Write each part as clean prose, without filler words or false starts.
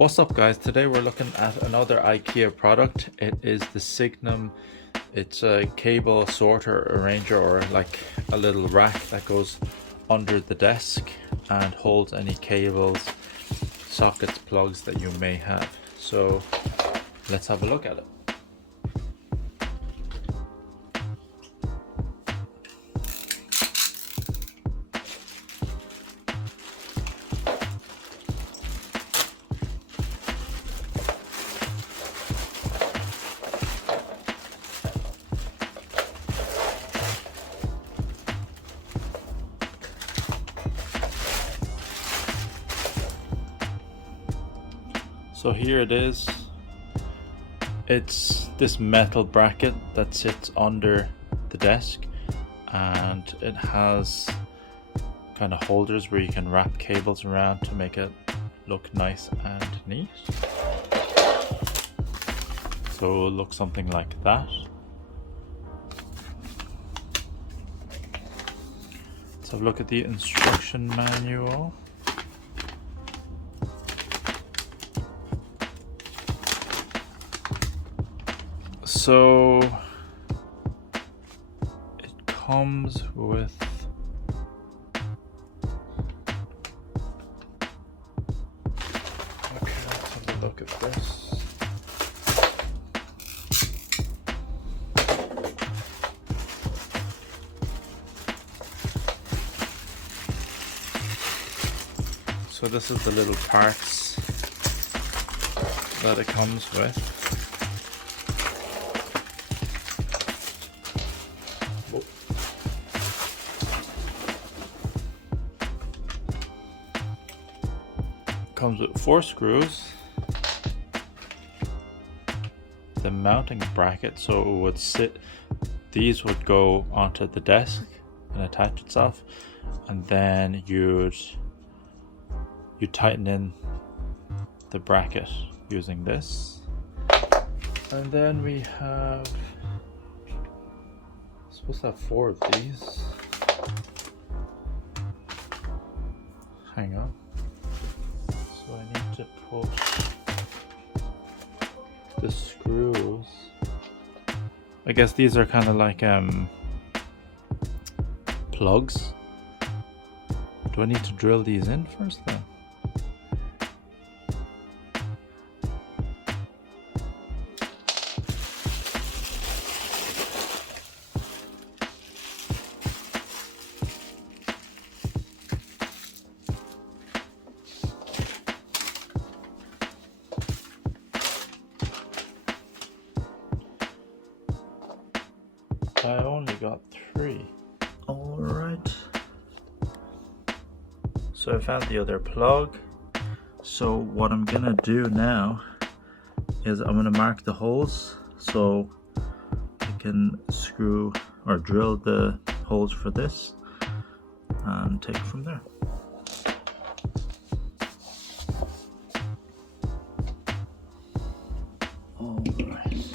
What's up guys, today we're looking at another IKEA product. It is the Signum. It's a cable sorter arranger, or like a little rack that goes under the desk and holds any cables, sockets, plugs that you may have. So let's have a look at it. So here it is. It's this metal bracket that sits under the desk, and it has kind of holders where you can wrap cables around to make it look nice and neat. So it will look something like that. Let's have a look at the instruction manual. So it comes with okay, let's have a look at this. So this is the little parts that it comes with. Comes with 4 screws, the mounting bracket, so it would sit, these would go onto the desk and attach itself, and then you'd tighten in the bracket using this. And then we have, supposed to have 4 of these. Hang on. So I need to push the screws. I guess these are kind of like plugs. Do I need to drill these in first then? I only got 3. Alright. So I found the other plug. So what I'm gonna do now is I'm gonna mark the holes so I can screw or drill the holes for this and take it from there. Alright.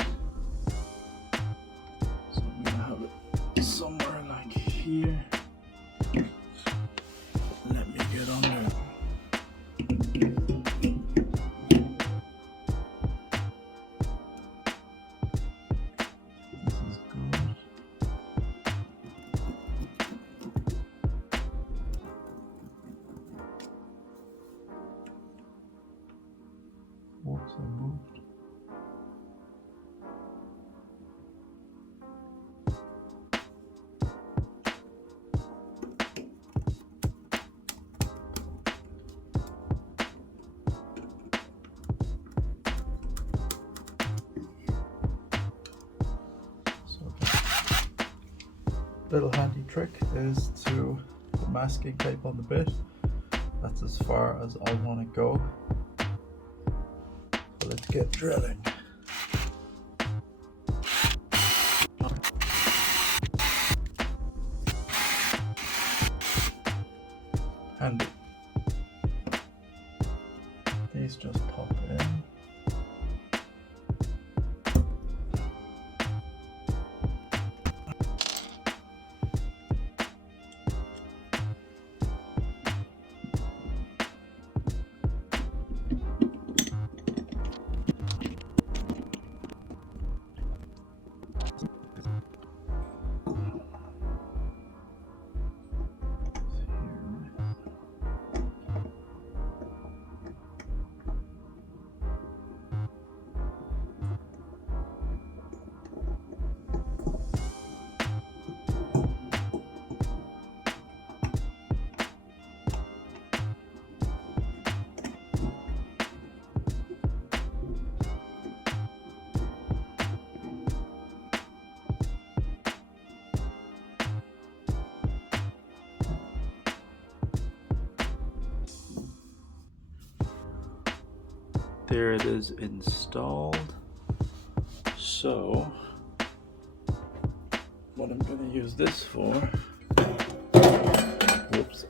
Somewhere like here. Let me get under. This is good. Whoops, I moved. Little handy trick is to put masking tape on the bit. That's as far as I want to go. So let's get drilling. Handy. These just pop in. here it is installed. So what I'm going to use this for, whoops,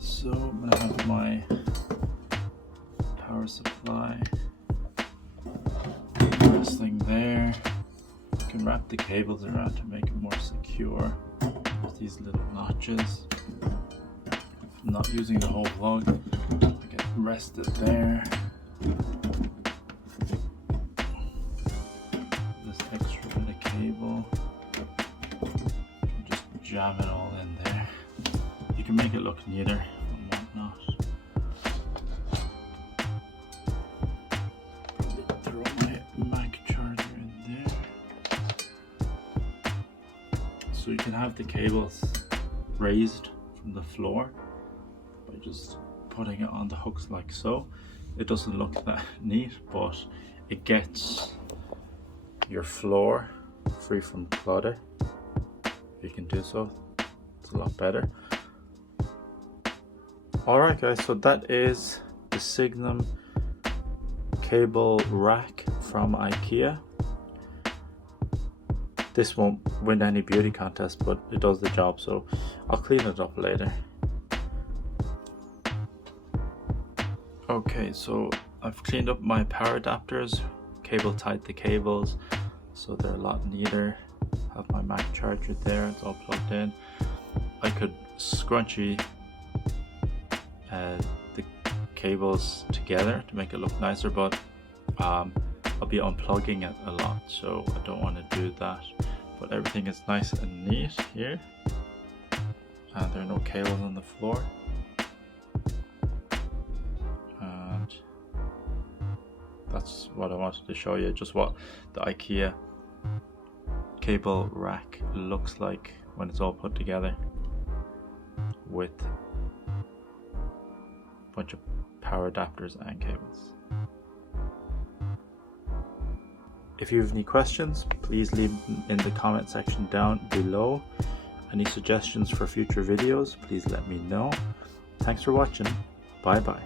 so I'm going to have my power supply, this thing there. You can wrap the cables around to make it more secure with these little notches. I'm not using the whole plug, I get rested there. This extra bit of cable, just jam it all in there. You can make it look neater and whatnot. Probably throw my Mac charger in there. So you can have the cables raised from the floor by just putting it on the hooks like so. It doesn't look that neat, but it gets your floor free from clutter. If you can do so, it's a lot better. Alright guys, so that is the Signum cable rack from IKEA. This won't win any beauty contest, but it does the job, so I'll clean it up later. Okay, so I've cleaned up my power adapters, cable tied the cables, so they're a lot neater. Have my Mac charger there, it's all plugged in. I could scrunchie the cables together to make it look nicer, but I'll be unplugging it a lot, so I don't want to do that. But everything is nice and neat here, and there are no cables on the floor. And that's what I wanted to show you, just what the IKEA cable rack looks like when it's all put together with a bunch of power adapters and cables. If you have any questions, please leave them in the comment section down below. Any suggestions for future videos, please let me know. Thanks for watching. Bye bye.